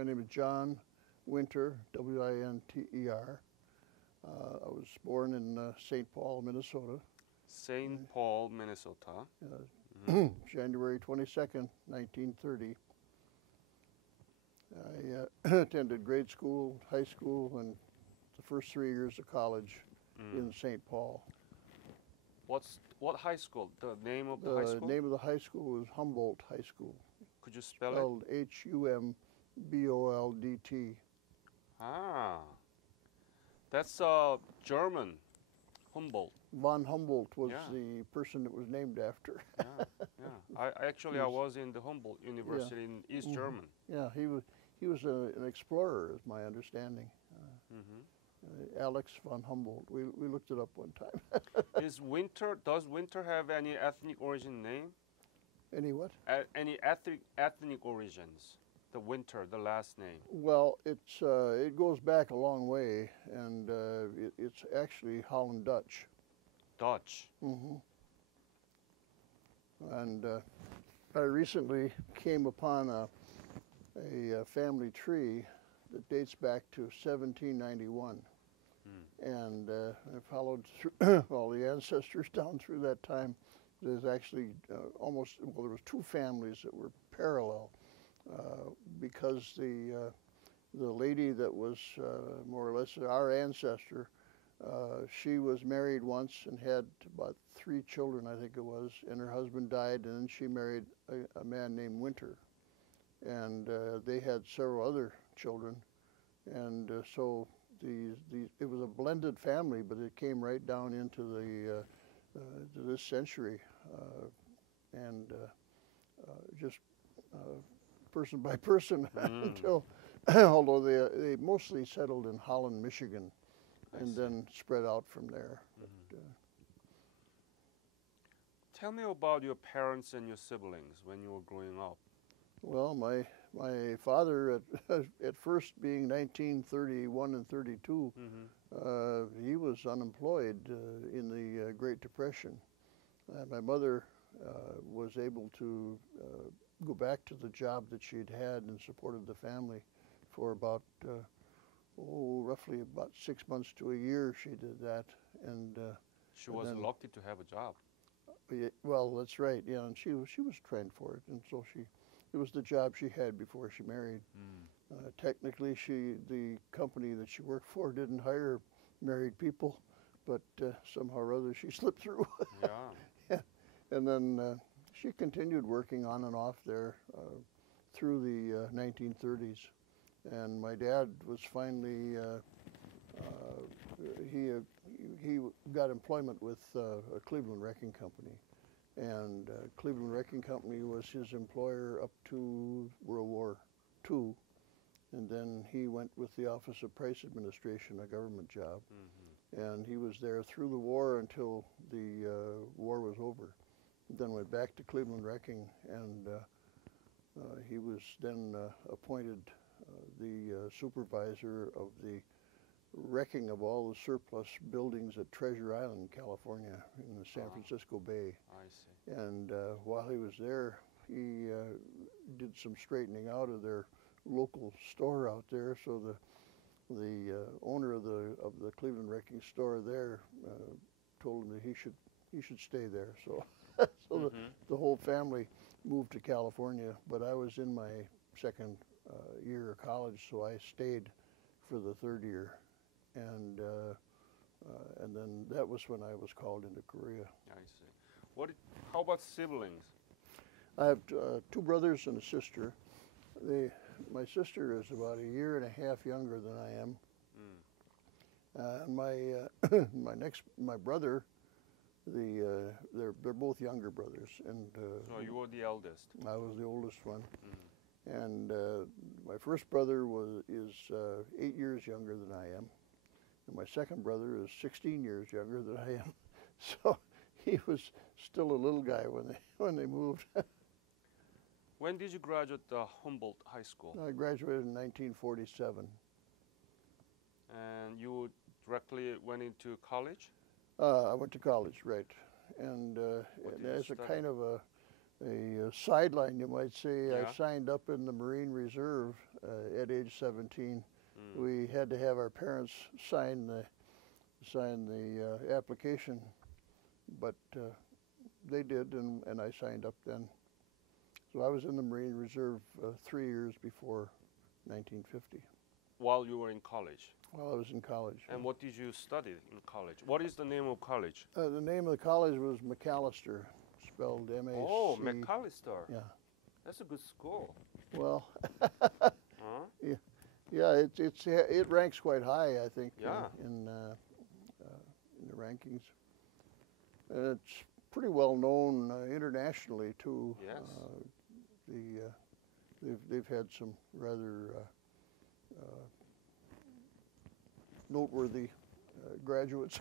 My name is John Winter, W-I-N-T-E-R. I was born in St. Paul, Minnesota, St. Paul, Minnesota. January 22nd, 1930. I attended grade school, high school, and the first 3 years of college in St. Paul. What high school? The name of the high The school? name of the high school was Humboldt High School, Could you spell it? spelled H-U-M-B-O-L-D-T. Ah, that's German, Humboldt. Von Humboldt was Yeah. the person that was named after. Yeah, yeah. I was in the Humboldt University in East German. Yeah, he was an explorer, is my understanding. Hmm. Alex von Humboldt. We looked it up one time. Does Winter have any ethnic origin name? Any what? Any ethnic origins? The Winter, the last name. Well, it goes back a long way, and it's actually Holland Dutch. Dutch. And I recently came upon a family tree that dates back to 1791. And I followed through all the ancestors down through that time. There's actually there was two families that were parallel because the lady that was more or less our ancestor, she was married once and had about 3 children, I think it was, and her husband died, and then she married a man named Winter. And they had several other children, and so it was a blended family, but it came right down into to this century, and just person by person until, although they mostly settled in Holland, Michigan, and then spread out from there. Tell me about your parents and your siblings when you were growing up. Well, my father, at first being 1931 and 32, he was unemployed in the Great Depression. And my mother was able to go back to the job that she'd had and supported the family for about, roughly about 6 months to a year she did that. And She was lucky to have a job. well, that's right, yeah, and she was trained for it, and so it was the job she had before she married. Technically, the company that she worked for didn't hire married people, but somehow or other she slipped through. Yeah. And then she continued working on and off there through the 1930s. And my dad was finally, he got employment with a Cleveland Wrecking Company. And Cleveland Wrecking Company was his employer up to World War II. And then he went with the Office of Price Administration, a government job. And he was there through the war until the war was over. Then went back to Cleveland Wrecking, and he was then appointed the supervisor of the wrecking of all the surplus buildings at Treasure Island, California, in the San Francisco Bay. I see. And while he was there, he did some straightening out of their local store out there. So the owner of the Cleveland Wrecking store there told him that he should stay there. So the whole family moved to California. But I was in my second year of college, so I stayed for the third year. And then that was when I was called into Korea. I see. How about siblings? I have 2 brothers and a sister. My sister is about a year and a half younger than I am. My brother, they're both younger brothers, and So you were the eldest. I was the oldest one. And my first brother is 8 years younger than I am. And my second brother is 16 years younger than I am. So he was still a little guy when they moved. When did you graduate Humboldt High School? I graduated in 1947. And you directly went into college? I went to college, right. And What did you as a study? kind of sideline, you might say. Yeah. I signed up in the Marine Reserve at age 17. Mm. We had to have our parents sign the application, but they did, and I signed up then. So I was in the Marine Reserve 3 years before 1950, While you were in college. while I was in college. And what did you study in college? What is the name of college? The name of the college was McAllister, spelled M-A-C. Oh, McAllister. Yeah. That's a good school. Well, Huh? yeah, it ranks quite high, I think, Yeah. in the rankings. And it's pretty well known internationally too. Yes. They've had some rather noteworthy graduates.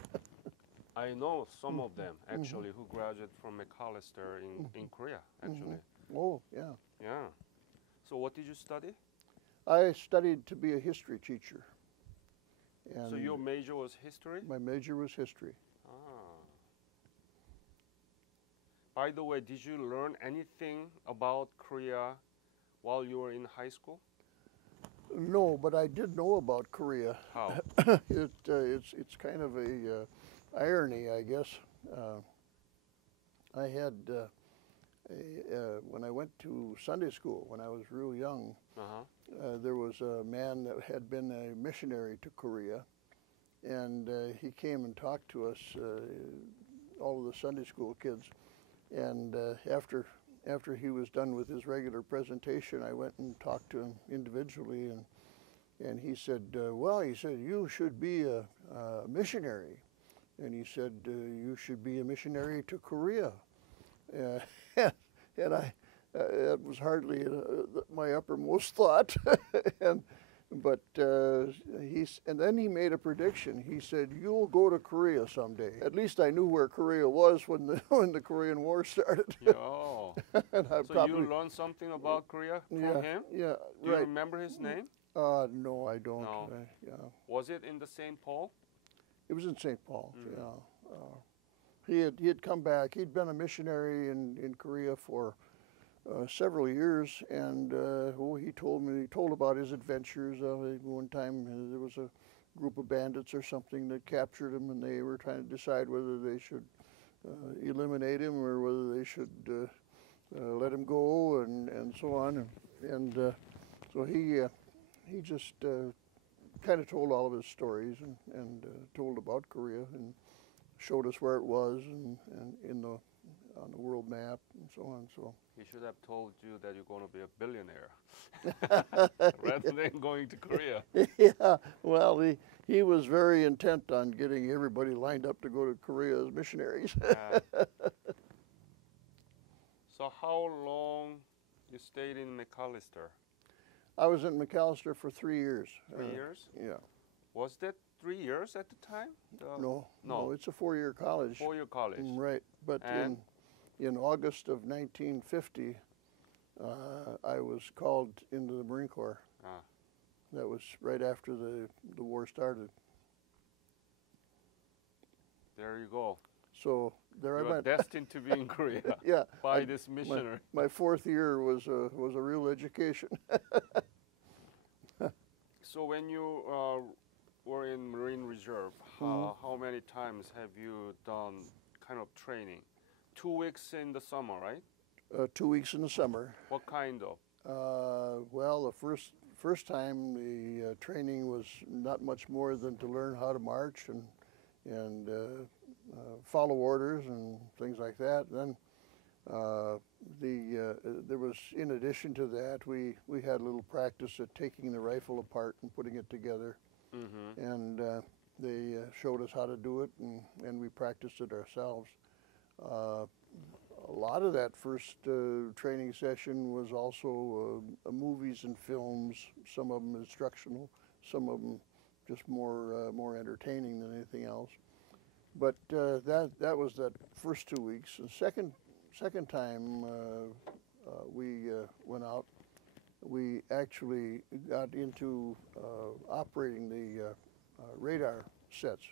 I know some of them actually who graduated from McAllister in Korea actually. Oh, yeah. Yeah. So what did you study? I studied to be a history teacher. And So your major was history? my major was history. Ah. By the way, did you learn anything about Korea while you were in high school? No, but I did know about Korea. How? It's kind of a irony, I guess. I had when I went to Sunday school when I was real young. Uh-huh. There was a man that had been a missionary to Korea, and he came and talked to us, all of the Sunday school kids. And after he was done with his regular presentation, I went and talked to him individually, and he said, well, he said, you should be a missionary. And he said, you should be a missionary to Korea. And it was hardly my uppermost thought. But and then he made a prediction. He said, "You'll go to Korea someday." At least I knew where Korea was when the Korean War started. Oh. And I So probably, you learned something about Korea from yeah, him? yeah, Do you right. remember his name? No, I don't. No. Yeah, Was it in the St. Paul? it was in St. Paul. Mm. Yeah, he had come back. He'd been a missionary in Korea for several years, and he told about his adventures. One time there was a group of bandits or something that captured him, and they were trying to decide whether they should eliminate him or whether they should let him go, and so on. And so he just kind of told all of his stories and told about Korea and showed us where it was and on the world map and so on. So He should have told you that you're going to be a billionaire rather than going to Korea. yeah, well, he was very intent on getting everybody lined up to go to Korea as missionaries. So how long you stayed in McAllister? I was in McAllister for 3 years. 3 years? Yeah. Was that 3 years at the time? No, it's a 4-year college. 4-year college. Right, but And? in August of 1950, I was called into the Marine Corps. Ah. That was right after the war started. There you go. So there You I are went. destined to be in Korea Yeah, by this missionary. my 4th year was a real education. So when you were in Marine Reserve, how many times have you done kind of training? 2 weeks in the summer, right? 2 weeks in the summer. What kind of? Well, the first time the training was not much more than to learn how to march and follow orders and things like that. Then there was, in addition to that, we had a little practice at taking the rifle apart and putting it together. Mm-hmm. And they showed us how to do it, and we practiced it ourselves. A lot of that first training session was also movies and films, some of them instructional, some of them just more entertaining than anything else. But that was that first 2 weeks. The second time we went out, we actually got into operating the radar sets.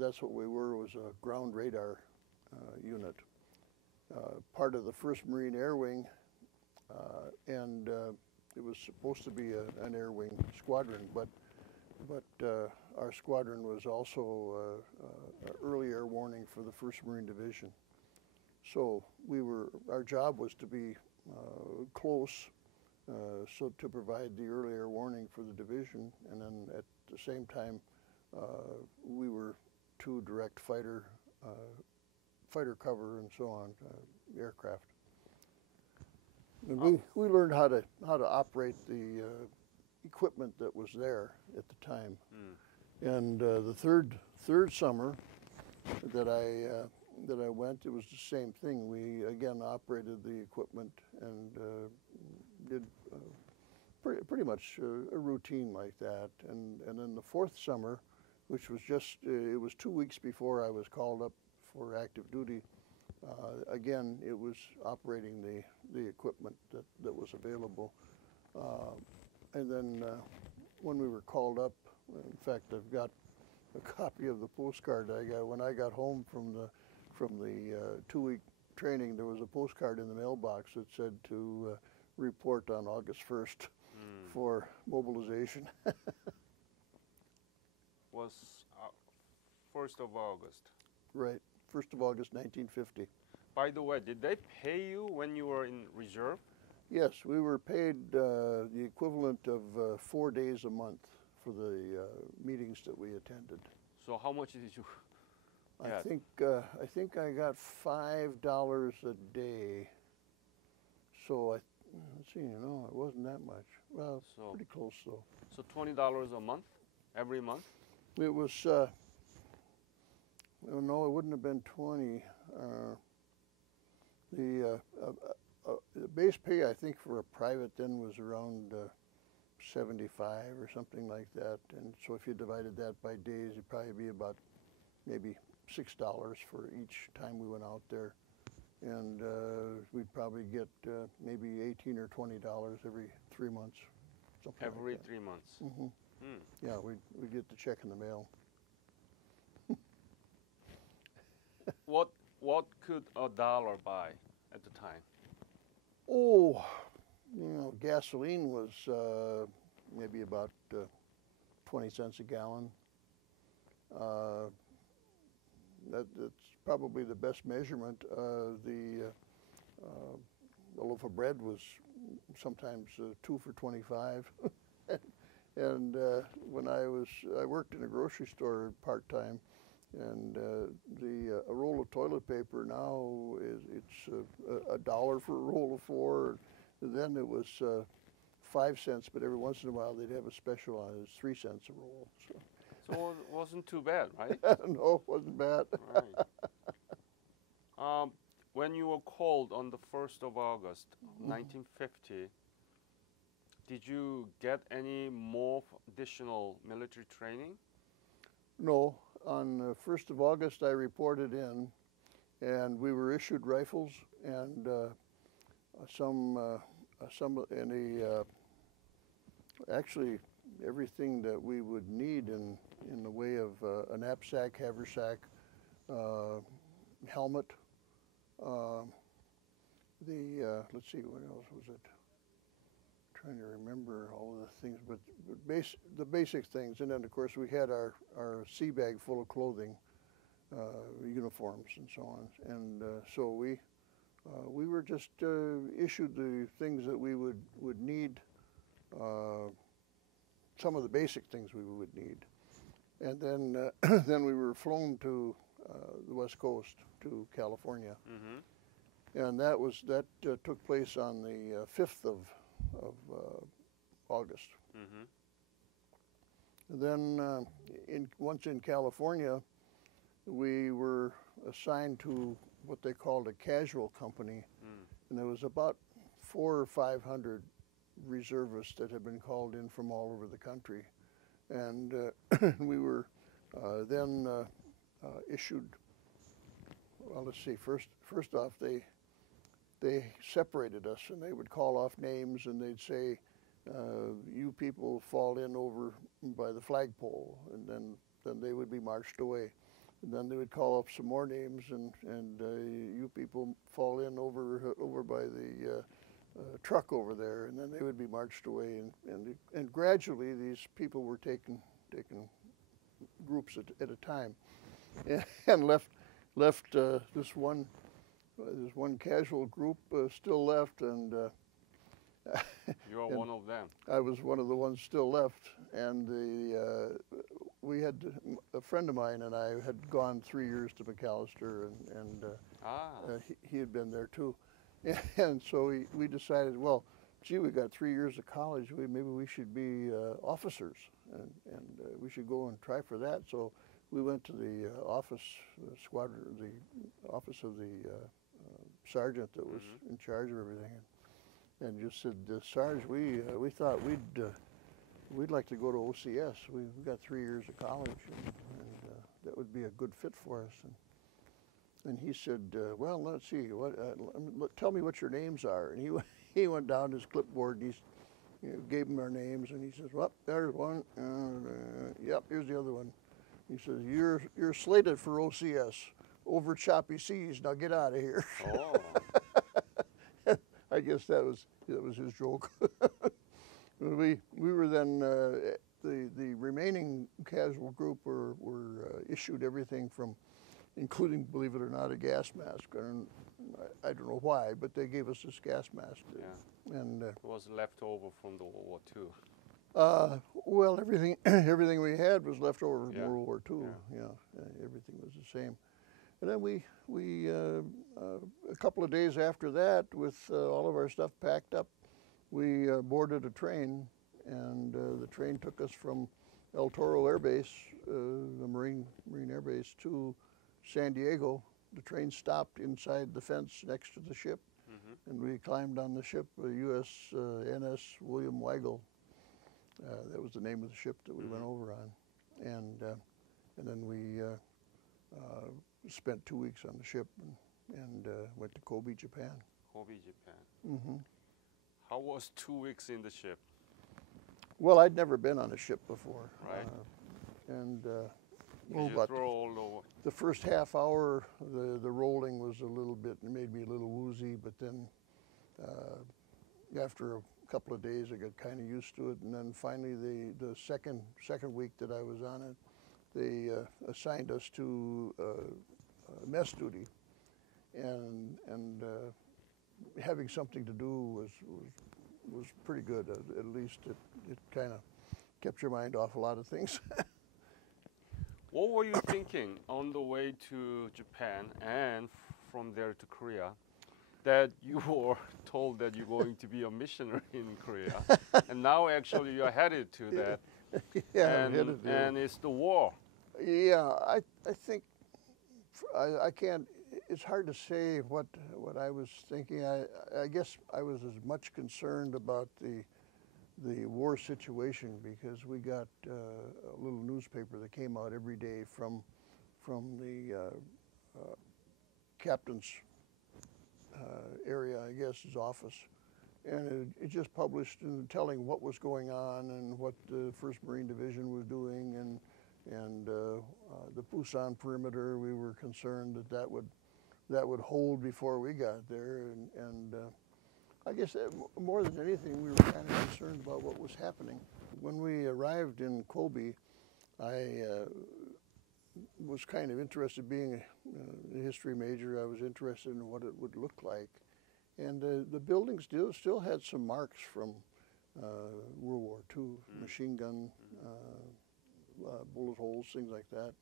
That's what we were, was a ground radar unit. part of the 1st Marine Air Wing, and it was supposed to be an air wing squadron, but our squadron was also an early air warning for the 1st Marine Division. So our job was to be close, so to provide the early air warning for the division, and then at the same time, we were to direct fighter cover and so on, aircraft. And we learned how to operate the equipment that was there at the time. And the third summer that I went, it was the same thing. We again operated the equipment and did pretty much a routine like that. And then the 4th summer, which was it was 2 weeks before I was called up for active duty. Again, it was operating the equipment that was available. And then when we were called up, in fact, I've got a copy of the postcard I got when I got home from the 2-week training. There was a postcard in the mailbox that said to report on August 1st for mobilization. Was 1st of August. Right, 1st of August, 1950. By the way, did they pay you when you were in reserve? Yes, we were paid the equivalent of 4 days a month for the meetings that we attended. So how much did you get? I think I got $5 a day. So let's see, it wasn't that much. Well, pretty close though. So $20 a month, every month? It was. No, it wouldn't have been 20. The base pay, I think, for a private then was around 75 or something like that. And so if you divided that by days, it'd probably be about maybe $6 for each time we went out there. And we'd probably get maybe $18 or $20 every 3 months. Every 3 months? Mm-hmm. Yeah, we'd get the check in the mail. What could $1 buy at the time? Oh, gasoline was maybe about 20 cents a gallon. That's probably the best measurement. The loaf of bread was sometimes 2 for 25. And when I worked in a grocery store part-time, and a roll of toilet paper now it's $1 for a roll of 4. Then it was 5 cents, but every once in a while they'd have a special on it. It was 3 cents a roll. So it wasn't too bad, right? No, it wasn't bad. Right. When you were called on the 1st of August, 1950, did you get any more additional military training? No. On the 1st of August, I reported in, and we were issued rifles and actually everything that we would need in the way of a knapsack, haversack, helmet. Let's see, what else was it? Trying to remember all of the things, but the basic things. And then, of course, we had our sea bag full of clothing, uniforms, and so on. And so we were just issued the things that we would need, some of the basic things we would need. And then then we were flown to the West Coast, to California. Mm-hmm. And that took place on the 5th of August. Mm-hmm. And then once in California, we were assigned to what they called a casual company, and there was about 400 or 500 reservists that had been called in from all over the country, and we were then issued. Well, let's see. First off, they separated us, and they would call off names, and they'd say, "You people fall in over by the flagpole," and then they would be marched away. And then they would call up some more names, and you people fall in over by the truck over there, and then they would be marched away, and gradually these people were taken groups at a time, and left this one casual group still left, and You are and one of them. I was one of the ones still left, and we had a friend of mine and I had gone 3 years to McAllister, and he had been there too, and so we decided, well, gee, we got 3 years of college, maybe we should be officers, and we should go and try for that. So we went to the office office of the sergeant that was in charge of everything, and just said, Sarge, we thought we'd like to go to OCS. We got 3 years of college, and that would be a good fit for us. And he said, well, let's see, tell me what your names are. And he went down his clipboard and he gave them our names, and he says, well, there's one. Yep, here's the other one. He says, you're slated for OCS over choppy seas. Now get out of here. Oh. I guess that was his joke. We were then the remaining casual group were issued everything from, including, believe it or not, a gas mask. I don't know why, but they gave us this gas mask. Yeah. And It was left over from the World War II. well, everything we had was left over from Yeah. World War II. Yeah, everything was the same. And then we a couple of days after that, with all of our stuff packed up, we boarded a train, and the train took us from El Toro Air Base, the Marine Air Base, to San Diego. The train stopped inside the fence next to the ship, and we climbed on the ship, USNS William Weigel. That was the name of the ship that we went over on, and then we spent 2 weeks on the ship and went to Kobe, Japan. Kobe, Japan. How was 2 weeks in the ship? Well, I'd never been on a ship before, Right. And Did you throw all over? the first half hour, the rolling was a little bit, it made me a little woozy, but then after a couple of days, I got kind of used to it, and then finally the second week that I was on it, they assigned us to mess duty, and having something to do was pretty good. At least it kind of kept your mind off a lot of things. What were you thinking on the way to Japan and from there to Korea, that you were told that you're going to be a missionary in Korea, and now actually you're headed to that, Yeah, I'm headed there. and it's the war. Yeah, I think I can't. It's hard to say what I was thinking. I guess I was as much concerned about the war situation, because we got a little newspaper that came out every day from the captain's area, I guess, his office, and it just published and telling what was going on and what the 1st Marine Division was doing, and the Pusan perimeter. We were concerned that would hold before we got there, and I guess more than anything, we were kind of concerned about what was happening. When we arrived in Kobe, I was kind of interested, being a history major, I was interested in what it would look like. And the buildings still had some marks from World War II, machine gun, bullet holes, things like that.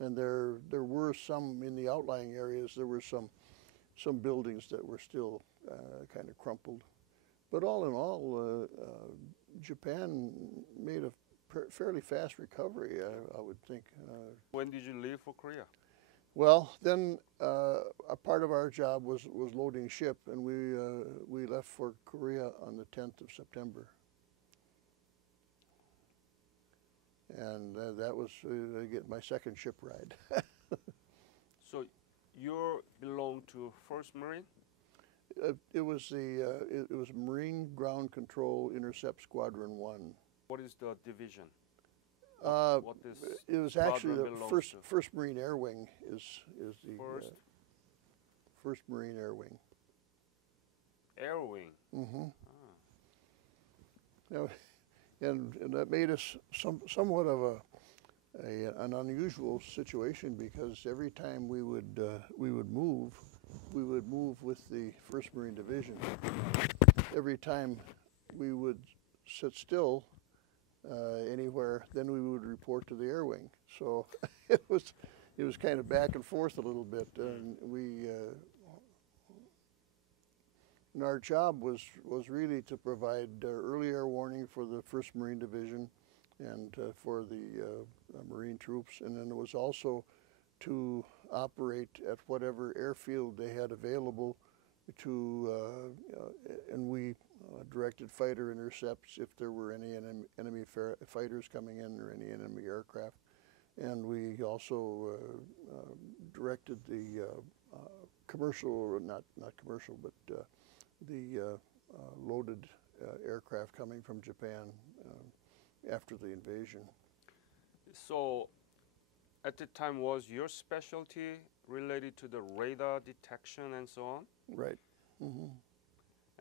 And there were some in the outlying areas. There were some buildings that were still kind of crumpled. But all in all, Japan made a fairly fast recovery, I would think. When did you leave for Korea? Well, then a part of our job was loading ship, and we left for Korea on the 10th of September. And that was my second ship ride. So you belong to 1st Marine? It was Marine Ground Control Intercept Squadron 1. What is the division? What this It was actually squadron the belongs to? first Marine Air Wing is the First First Marine Air Wing. Air Wing. Mm-hmm. Ah. Now, and that made us somewhat of an unusual situation because every time we would move with the First Marine Division. Every time we would sit still anywhere, then we would report to the Air Wing. So it was kind of back and forth a little bit, and and our job was really to provide early air warning for the 1st Marine Division and for the Marine troops, and then it was also to operate at whatever airfield they had available and we directed fighter intercepts if there were any enemy fighters coming in or any enemy aircraft. And we also directed the commercial, not commercial, but the loaded aircraft coming from Japan after the invasion. So, at the time, was your specialty related to the radar detection and so on? Right. Mm-hmm.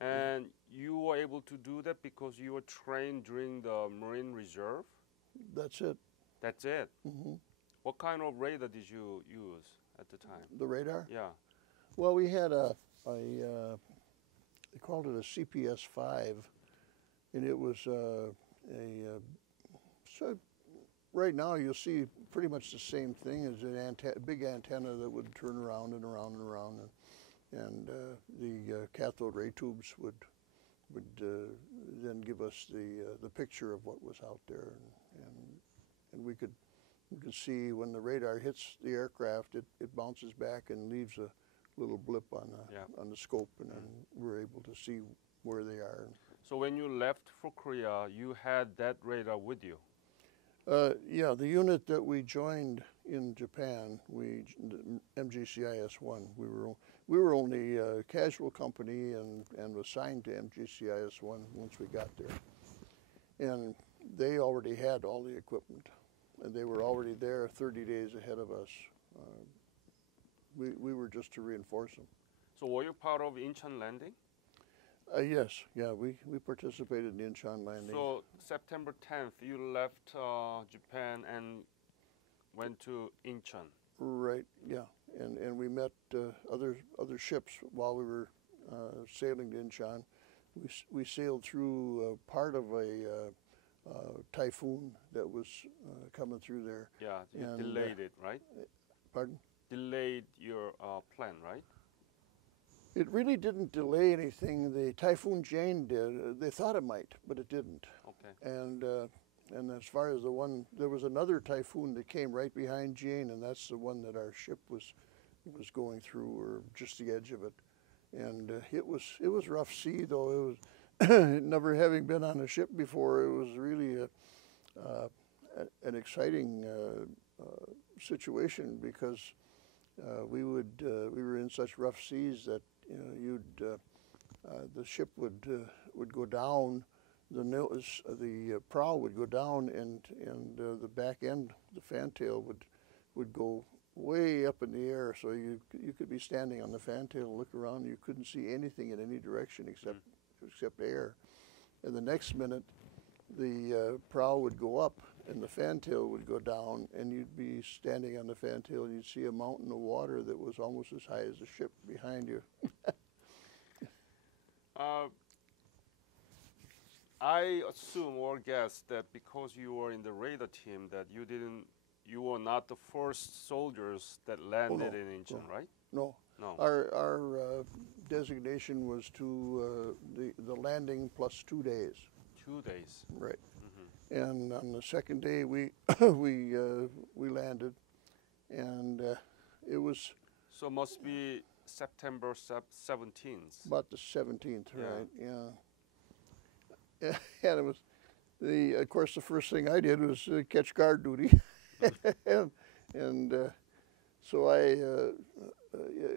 And you were able to do that because you were trained during the Marine Reserve? That's it. That's it? Mm-hmm. What kind of radar did you use at the time? The radar? Yeah. Well, we had they called it a CPS-5, and it was so right now you'll see pretty much the same thing as an big antenna that would turn around and around and around, and the cathode ray tubes would then give us the picture of what was out there, and we could see when the radar hits the aircraft, it bounces back and leaves a little blip on the scope, and then we're able to see where they are. So when you left for Korea, you had that radar with you? Yeah, the unit that we joined in Japan, MGCIS-1, we were only a casual company and assigned to MGCIS-1 once we got there. And they already had all the equipment, and they were already there 30 days ahead of us. We were just to reinforce them. So were you part of Incheon landing? Yes, yeah, we participated in Incheon landing. So September 10th, you left Japan and went to Incheon. Right, yeah, and we met other ships while we were sailing to Incheon. We sailed through part of a typhoon that was coming through there. Yeah, you delayed it, right? Pardon? Delayed your plan, right? It really didn't delay anything. The Typhoon Jane did. They thought it might, but it didn't. Okay. And as far as the one, there was another typhoon that came right behind Jane, and that's the one that our ship was going through, or just the edge of it. And it was rough sea, though. It was never having been on a ship before. It was really an exciting situation because we were in such rough seas that the ship would go down, the prow would go down, and the back end, the fantail would go way up in the air. So you could be standing on the fantail, look around, you couldn't see anything in any direction except air. And the next minute, the prow would go up and the fantail would go down, and you'd be standing on the fantail and you'd see a mountain of water that was almost as high as the ship behind you. I assume or guess that because you were in the radar team, that you were not the first soldiers that landed in Incheon, right? No. No. Our designation was to the landing plus 2 days. 2 days. Right. Mm-hmm. And on the second day we we landed, and it was. So it must be September 17th. About the 17th, Yeah. right? Yeah. And it was of course, the first thing I did was catch guard duty, and so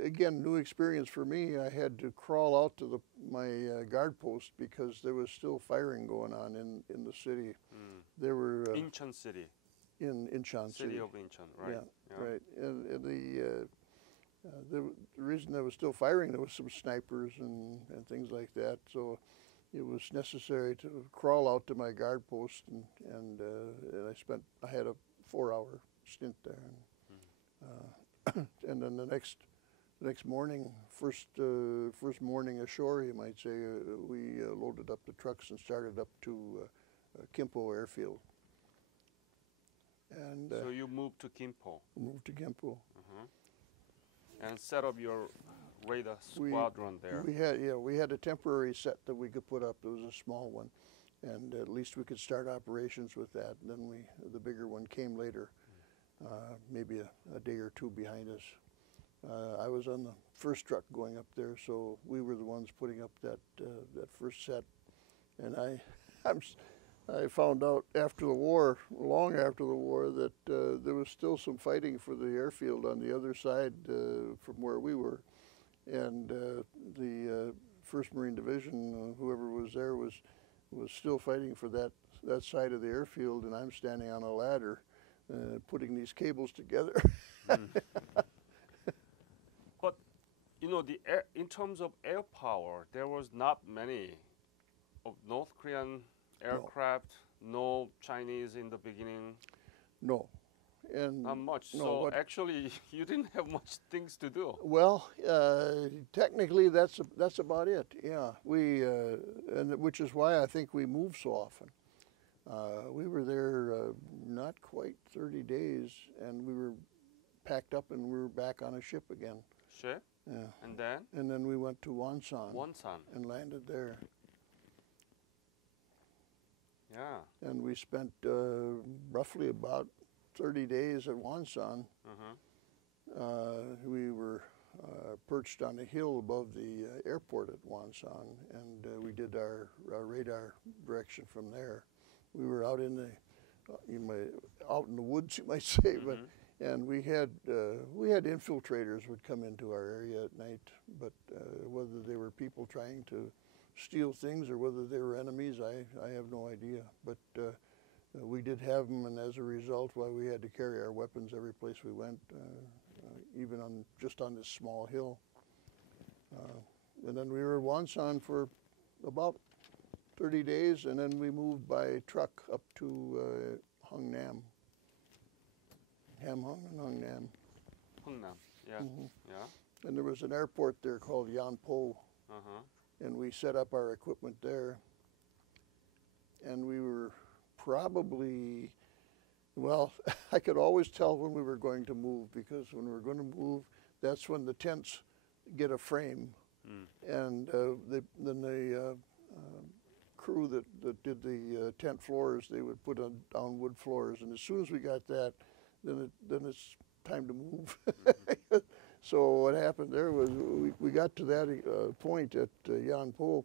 again, new experience for me. I had to crawl out to my guard post because there was still firing going on in the city. Mm. There were Incheon City. in Incheon City. City of Incheon, right? Yeah, right. And the reason there was still firing, there was some snipers and things like that. So it was necessary to crawl out to my guard post, and I had a 4-hour stint there. And then the next morning, first morning ashore, you might say, we loaded up the trucks and started up to Kimpo Airfield. And So you moved to Kimpo moved to Kimpo. and set up your radar squadron there. We had a temporary set that we could put up. It was a small one, and at least we could start operations with that. And then the bigger one came later, maybe a day or two behind us. I was on the first truck going up there, so we were the ones putting up that first set. And I found out after the war, long after the war, that there was still some fighting for the airfield on the other side from where we were. And the 1st Marine Division, whoever was there, was still fighting for that side of the airfield, and I'm standing on a ladder putting these cables together. But, you know, in terms of air power, there was not many of North Korean aircraft, no Chinese in the beginning. No. And not much. no, So actually, you didn't have much things to do. Well, technically, that's about it. Yeah, and which is why I think we moved so often. We were there not quite 30 days, and we were packed up, and we were back on a ship again. Ship? Yeah. And then we went to Wonsan. Wonsan. And landed there. Yeah. And we spent roughly about 30 days at Wonsan. We were perched on a hill above the airport at Wonsan, and we did our radar direction from there. We were out in the woods, you might say, but and we had infiltrators would come into our area at night, but whether they were people trying to steal things or whether they were enemies, I have no idea. But we did have them, and as a result, we had to carry our weapons every place we went, even just on this small hill. And then we were at Wonsan for about 30 days, and then we moved by truck up to Hungnam. Ham Hung and Hungnam. Hungnam, yeah. Yeah. And there was an airport there called Yanpo, and we set up our equipment there. And we were probably, well, I could always tell when we were going to move, because when we were going to move, that's when the tents get a frame. And then the crew that did the tent floors, they would put down wood floors. And as soon as we got that, then it's time to move. So what happened there was we got to that point at Yanpo,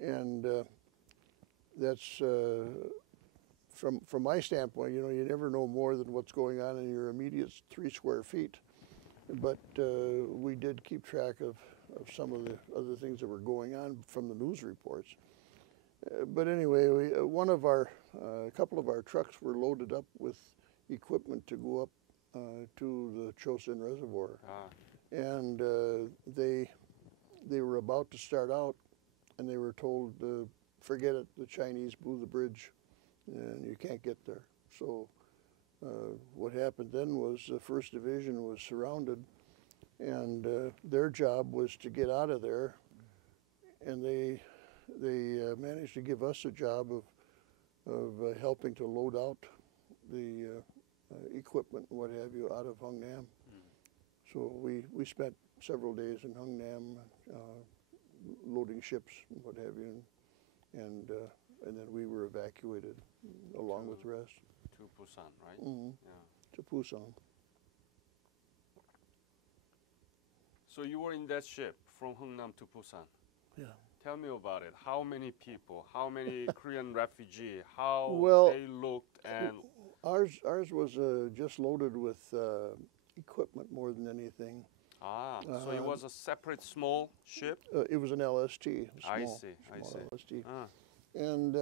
and that's from my standpoint, you know, you never know more than what's going on in your immediate 3 square feet. But we did keep track of some of the other things that were going on from the news reports. But anyway, a couple of our trucks were loaded up with equipment to go up to the Chosin Reservoir. And they were about to start out, and they were told, forget it, the Chinese blew the bridge, and you can't get there. So what happened then was the 1st Division was surrounded, and their job was to get out of there, and they managed to give us a job of helping to load out the equipment and what have you out of Hungnam. So we spent several days in Hungnam loading ships and what have you, and then we were evacuated along with the rest. To Busan, right? Yeah. To Busan. So you were in that ship from Hungnam to Busan. Yeah. Tell me about it. How many people? How many Korean refugees? How they looked? And ours was just loaded with equipment more than anything. So it was a separate small ship? It was an LST. I see. LST. Ah. And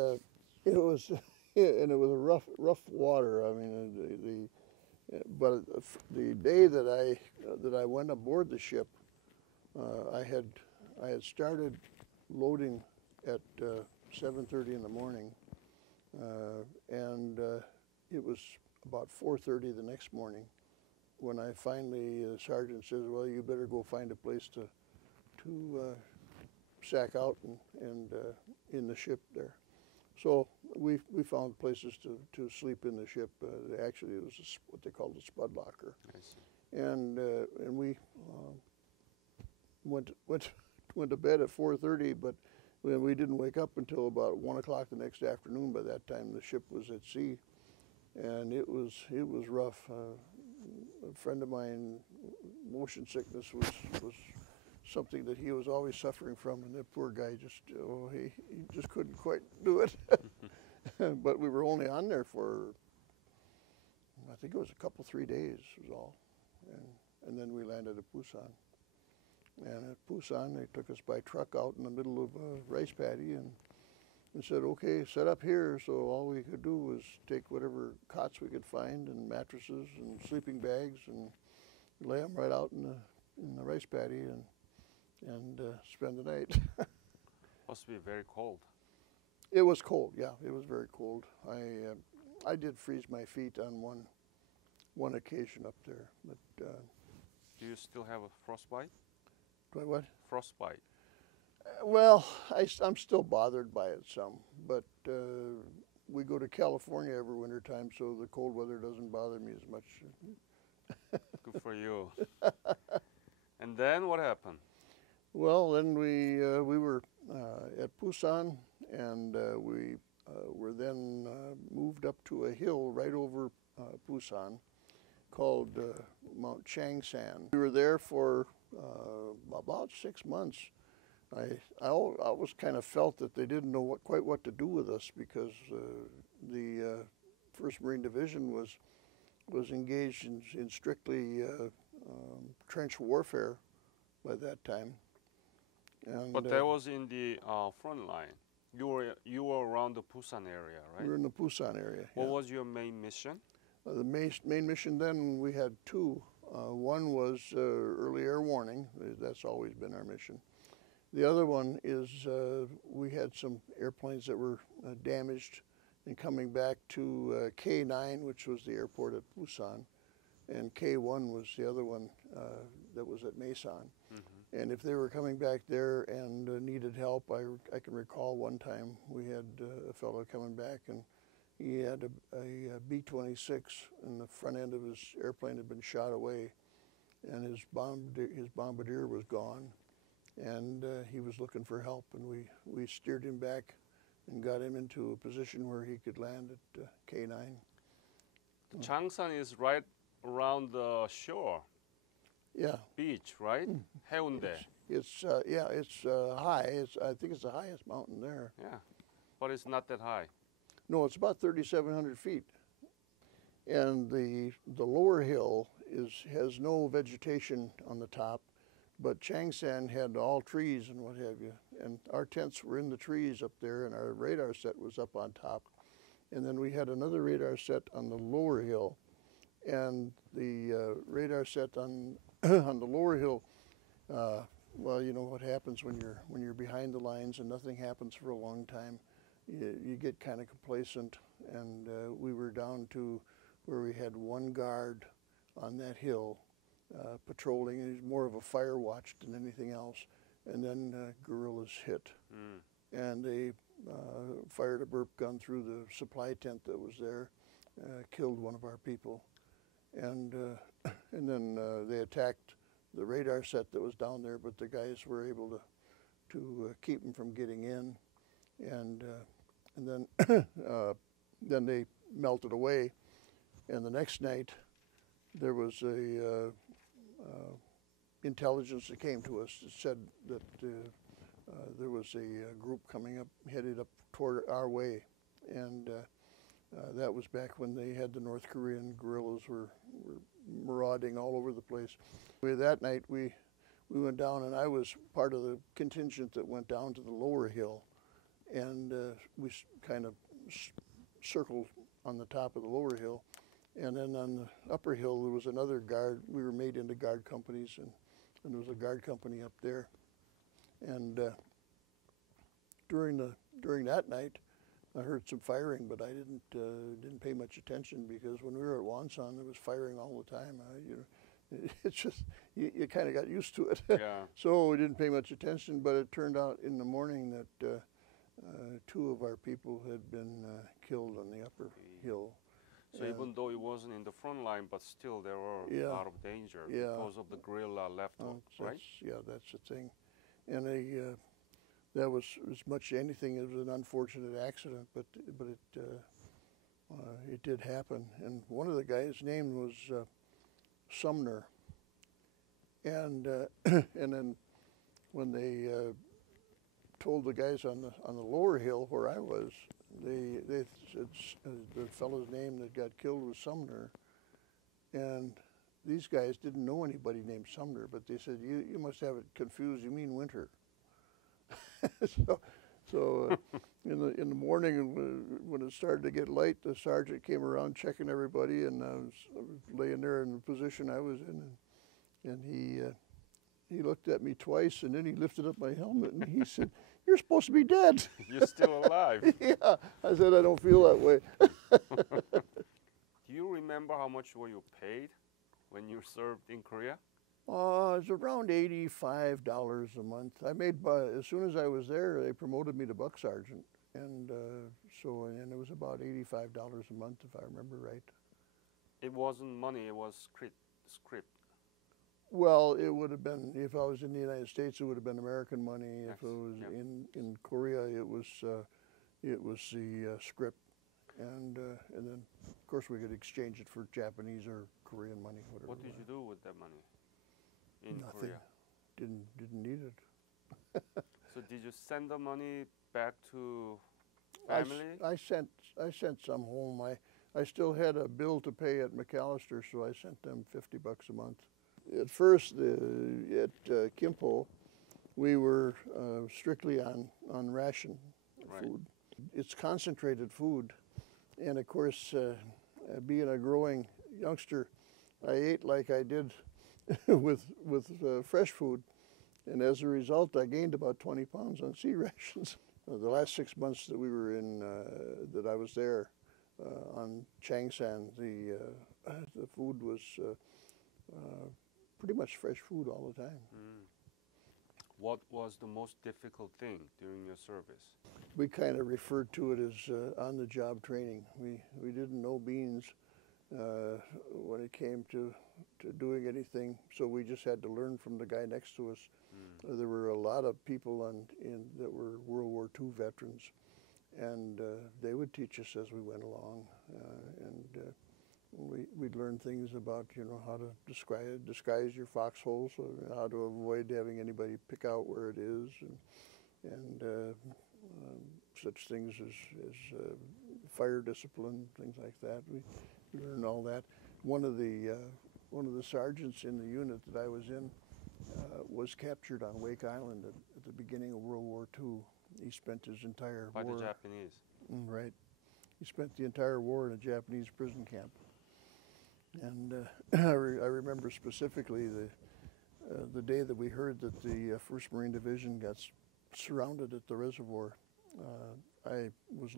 it was and it was a rough water. I mean, but the day that I went aboard the ship, I had started loading at 7:30 in the morning, and it was about 4:30 the next morning when I finally, the sergeant says, "Well, you better go find a place to sack out and in the ship there." So we found places to sleep in the ship. Actually, it was what they called a spud locker, and we went to bed at 4:30, but we didn't wake up until about 1 o'clock the next afternoon. By that time, the ship was at sea, and it was rough. A friend of mine, motion sickness was something that he was always suffering from, and that poor guy he just couldn't quite do it. But we were only on there for, I think it was a couple, 3 days was all, and then we landed at Pusan. And at Pusan, they took us by truck out in the middle of a rice paddy and said, "Okay, set up here." So all we could do was take whatever cots we could find and mattresses and sleeping bags and lay them right out in the rice paddy and spend the night. Must be very cold. It was cold, yeah. It was very cold. I did freeze my feet on one occasion up there, but. Do you still have a frostbite? Do I what? Frostbite. Well, I'm still bothered by it some, but we go to California every winter time, so the cold weather doesn't bother me as much. Good for you. And then what happened? Well, then we were at Pusan, and we were then moved up to a hill right over Pusan called Mount Changsan. We were there for about 6 months. I always kind of felt that they didn't know quite what to do with us, because the 1st Marine Division was engaged in strictly trench warfare by that time. And, but that was in the front line. You were around the Pusan area, right? We were in the Pusan area. What yeah. was your main mission? The main mission then, we had two. One was early air warning. That's always been our mission. The other one is we had some airplanes that were damaged and coming back to K9, which was the airport at Pusan, and K1 was the other one that was at Mason. Mm-hmm. And if they were coming back there and needed help, I can recall one time we had a fellow coming back, and he had a B-26, and the front end of his airplane had been shot away, and his bombardier was gone, and he was looking for help, and we steered him back and got him into a position where he could land at K9. Changsan is right around the shore. Yeah. Beach, right? Haeundae. It's high. I think it's the highest mountain there. Yeah, but it's not that high. No, it's about 3,700 feet. And the lower hill has no vegetation on the top, but Changsan had all trees and what have you. And our tents were in the trees up there, and our radar set was up on top. And then we had another radar set on the lower hill. And the radar set on on the lower hill, well, you know what happens when you're behind the lines and nothing happens for a long time. You get kind of complacent, and we were down to where we had one guard on that hill patrolling, and he's more of a fire watch than anything else. And then guerrillas hit, and they fired a burp gun through the supply tent that was there, killed one of our people, and then they attacked the radar set that was down there, but the guys were able to keep them from getting in, and then they melted away. And the next night, there was a intelligence that came to us that said that there was a group coming up, headed up toward our way, and that was back when they had the North Korean guerrillas were marauding all over the place. That night we went down, and I was part of the contingent that went down to the lower hill, and we kind of circle on the top of the lower hill. And then on the upper hill, there was another guard. We were made into guard companies, and there was a guard company up there. And during that night, I heard some firing, but I didn't pay much attention, because when we were at Wonsan, there was firing all the time. It's just you kind of got used to it. Yeah. So we didn't pay much attention. But it turned out in the morning that 2 of our people had been killed on the upper hill. So even though it wasn't in the front line, but still there were a lot of danger because of the guerrilla left, right? Yeah, that's the thing. And that was as much anything as an unfortunate accident, but it did happen. And one of the guys' name was Sumner. And and then when they told the guys on the lower hill where I was, they said the fellow's name that got killed was Sumner, and these guys didn't know anybody named Sumner, but they said, you must have it confused, you mean Winter. so in the morning, when it started to get light, the sergeant came around checking everybody, and I was laying there in the position I was in, and he looked at me twice, and then he lifted up my helmet, and he said, "You're supposed to be dead." You're still alive. Yeah, I said, "I don't feel that way." Do you remember how much were you paid when you served in Korea? It was around $85 a month. I made, as soon as I was there, they promoted me to buck sergeant, and and it was about $85 a month, if I remember right. It wasn't money; it was script. Well, it would have been, if I was in the United States, it would have been American money. Yes. If it was in Korea, it was the script, and then of course we could exchange it for Japanese or Korean money, whatever. What did you do with that money in Nothing. Korea? Didn't need it. So did you send the money back to family? I sent some home. I still had a bill to pay at McAllister, so I sent them $50 a month. At first, at Kimpo, we were strictly on ration food. It's concentrated food, and of course, being a growing youngster, I ate like I did with fresh food, and as a result, I gained about 20 pounds on sea rations. The last 6 months that we were in, that I was there on Changsan, the food was pretty much fresh food all the time. What was the most difficult thing during your service? We kind of referred to it as on-the-job training. We didn't know beans when it came to doing anything, so we just had to learn from the guy next to us. There were a lot of people that were World War II veterans, and they would teach us as we went along, and we'd learn things about, how to disguise your foxhole, so how to avoid having anybody pick out where it is, and such things as fire discipline, things like that. We learned all that. One of the sergeants in the unit that I was in was captured on Wake Island at the beginning of World War II. He spent his entire war. By the Japanese. Right. He spent the entire war in a Japanese prison camp. And I remember specifically the day that we heard that the 1st Marine Division got surrounded at the reservoir. I was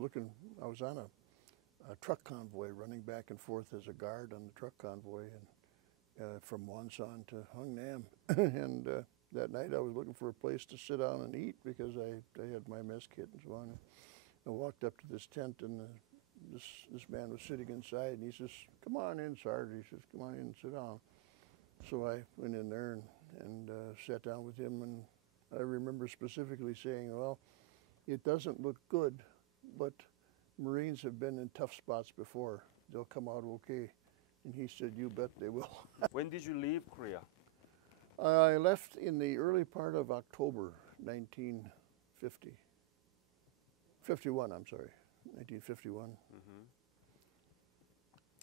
on a truck convoy running back and forth as a guard on the truck convoy, and from Wonsan to Hungnam. And that night I was looking for a place to sit down and eat because I had my mess kit and so on. I walked up to this tent, and this man was sitting inside, and he says, "Come on in, Sarge." He says, "Come on in and sit down." So I went in there and sat down with him, and I remember specifically saying, "Well, it doesn't look good, but Marines have been in tough spots before. They'll come out okay." And he said, "You bet they will." When did you leave Korea? I left in the early part of October 1950. 51, I'm sorry, 1951.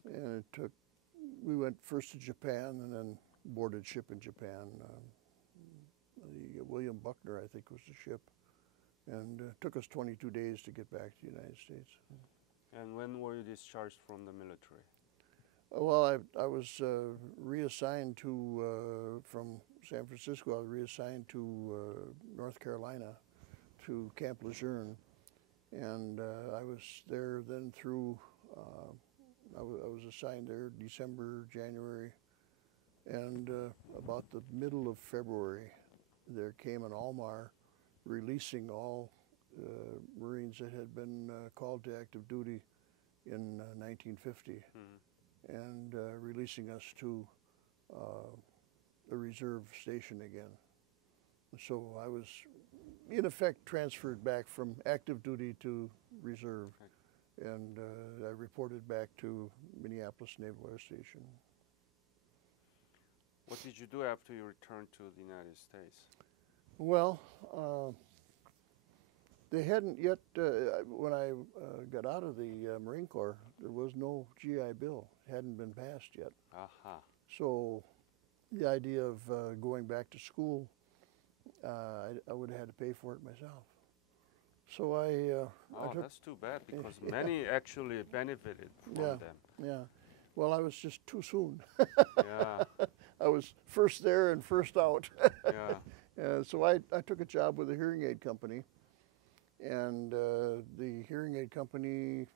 And we went first to Japan and then boarded ship in Japan. The William Buckner, I think, was the ship. And it took us 22 days to get back to the United States. And when were you discharged from the military? Well, I was reassigned to, from San Francisco, I was reassigned to North Carolina, to Camp Lejeune. And I was there then through, I was assigned there December, January, and about the middle of February, there came an Almar releasing all Marines that had been called to active duty in 1950, and releasing us to the reserve station again. So I was, in effect, transferred back from active duty to reserve, and I reported back to Minneapolis Naval Air Station. What did you do after you returned to the United States? Well, they hadn't yet, when I got out of the Marine Corps, there was no GI Bill. It hadn't been passed yet. Aha. So the idea of going back to school, I would have had to pay for it myself. So I took, that's too bad, because Yeah. many actually benefited from Yeah. them. yeah. Well, I was just too soon. Yeah, I was first there and first out. yeah. So I took a job with a hearing aid company, and the hearing aid company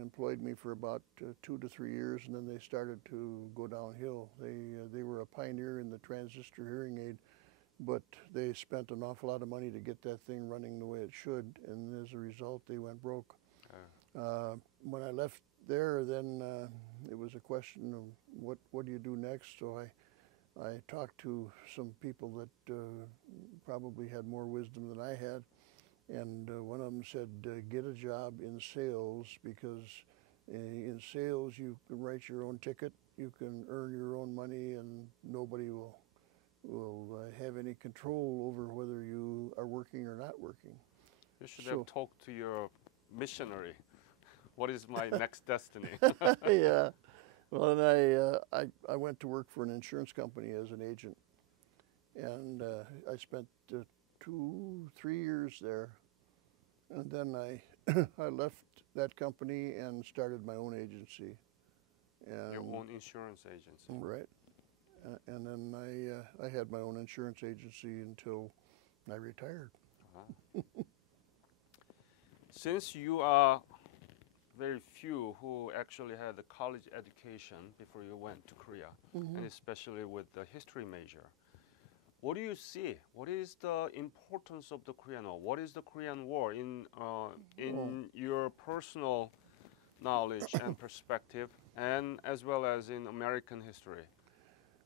employed me for about 2 to 3 years, and then they started to go downhill. They were a pioneer in the transistor hearing aid, but they spent an awful lot of money to get that thing running the way it should, and as a result, they went broke. When I left there, then it was a question of what do you do next? So I talked to some people that probably had more wisdom than I had, and one of them said, get a job in sales, because in sales you can write your own ticket, you can earn your own money, and nobody will have any control over whether you are working or not working. You should So- have talked to your missionary. What is my next destiny? Yeah. Well, then I went to work for an insurance company as an agent, and I spent 2-3 years there, and then I I left that company and started my own agency. And Your own insurance agency. right, and then I had my own insurance agency until I retired. Since you are very few who actually had a college education before you went to Korea, and especially with the history major, what do you see? What is the importance of the Korean War? What is the Korean War in your personal knowledge and perspective, and as well as in American history?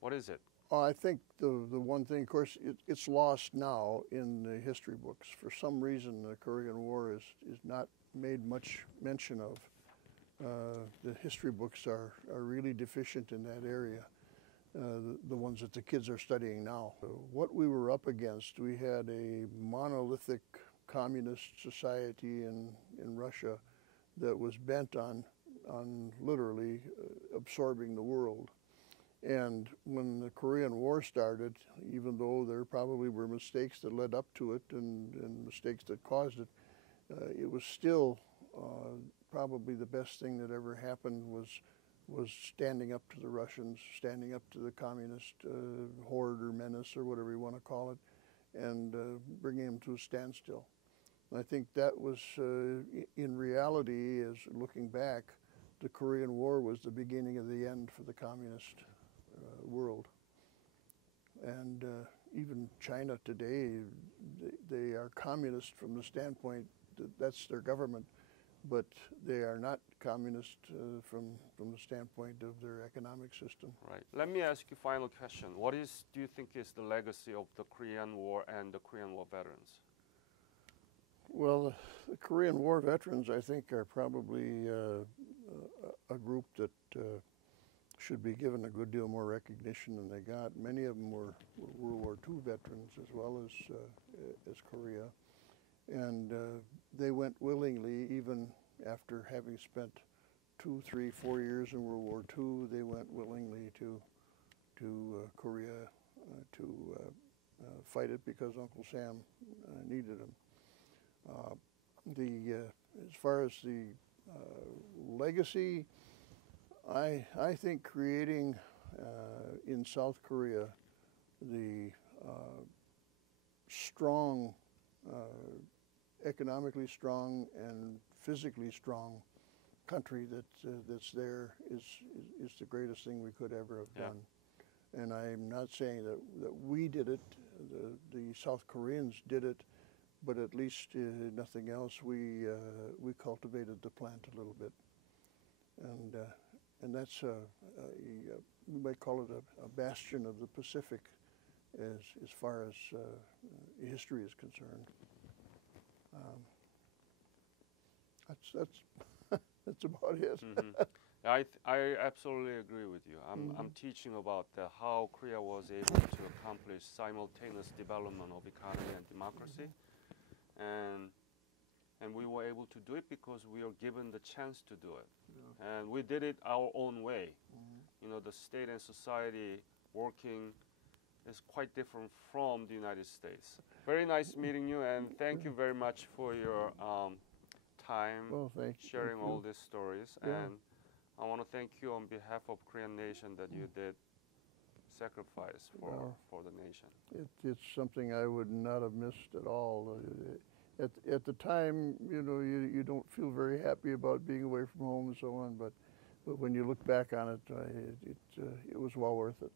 What is it? I think the one thing, of course, it's lost now in the history books. For some reason, the Korean War is not made much mention of. The history books are really deficient in that area, the ones that the kids are studying now. What we were up against, we had a monolithic communist society in Russia that was bent on literally absorbing the world. And when the Korean War started, even though there probably were mistakes that led up to it and mistakes that caused it, it was still probably the best thing that ever happened was standing up to the Russians, standing up to the communist horde or menace or whatever you want to call it, and bringing them to a standstill. And I think that was, in reality, as looking back, the Korean War was the beginning of the end for the communist world. And even China today, they are communist from the standpoint that that's their government, but they are not communist from the standpoint of their economic system. Right. Let me ask you a final question. What do you think is the legacy of the Korean War and the Korean War veterans? Well, the Korean War veterans, I think, are probably a group that should be given a good deal more recognition than they got. Many of them were World War II veterans as well as Korea, and they went willingly, even after having spent 2, 3, 4 years in World War II. They went willingly to Korea to fight it because Uncle Sam needed them. As far as the legacy, I think creating in South Korea the strong, economically strong and physically strong country that's there is the greatest thing we could ever have done. And I'm not saying that we did it, the South Koreans did it, but at least nothing else, we cultivated the plant a little bit. And that's we might call it a bastion of the Pacific as far as history is concerned. That's about it. I absolutely agree with you. I'm teaching about how Korea was able to accomplish simultaneous development of economy and democracy, and we were able to do it because we were given the chance to do it, and we did it our own way. You know, the state and society working is quite different from the United States. Very nice meeting you, and thank you very much for your time sharing all these stories. And I want to thank you on behalf of Korean nation that you did sacrifice for the nation. It's something I would not have missed at all. At the time, you know, you don't feel very happy about being away from home and so on, but when you look back on it, it was well worth it.